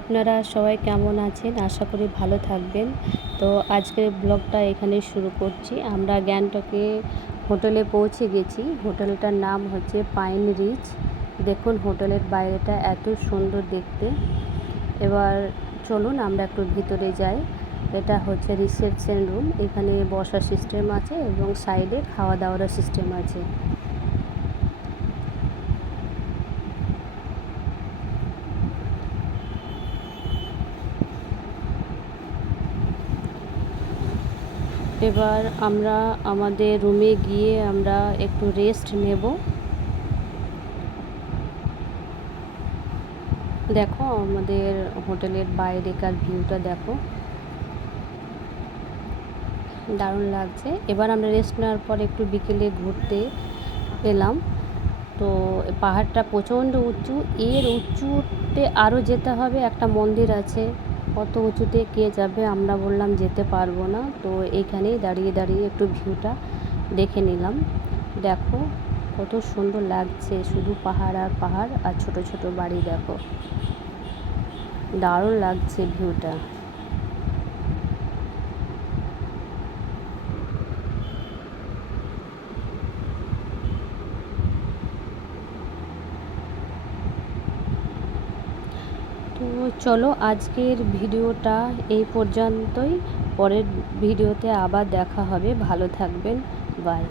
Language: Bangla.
আপনারা সবাই কেমন আছেন? আশা করি ভালো থাকবেন। তো আজকের ব্লগটা এখানে শুরু করছি। আমরা গ্যাংটকে হোটেলে পৌঁছে গেছি। হোটেলটার নাম হচ্ছে পাইন রিচ। দেখুন হোটেলের বাইরেটা এত সুন্দর দেখতে। এবার চলুন আমরা একটু ভিতরে যাই। এটা হচ্ছে রিসেপশন রুম। এখানে বসার সিস্টেম আছে এবং সাইডে খাওয়া দাওয়ারও সিস্টেম আছে। এবার আমরা আমাদের রুমে গিয়ে আমরা একটু রেস্ট নেব। দেখো আমাদের হোটেলের বাইরেকার ভিউটা দেখো, দারুণ লাগছে। এবার আমরা রেস্ট নেওয়ার পর একটু বিকেলে ঘুরতে এলাম। তো পাহাড়টা প্রচণ্ড উঁচু, এর উঁচুতে আরও যেতে হবে। একটা মন্দির আছে, কত উঁচুতে কে যাবে, আমরা বললাম যেতে পারবো না। তো এইখানেই দাঁড়িয়ে দাঁড়িয়ে একটু ভিউটা দেখে নিলাম। দেখো কত সুন্দর লাগছে, শুধু পাহাড় আর পাহাড় আর ছোট ছোট বাড়ি। দেখো দারুণ লাগছে ভিউটা। তো চলো আজকের ভিডিওটা এই পর্যন্তই। পরের ভিডিওতে আবার দেখা হবে। ভালো থাকবেন, বাই।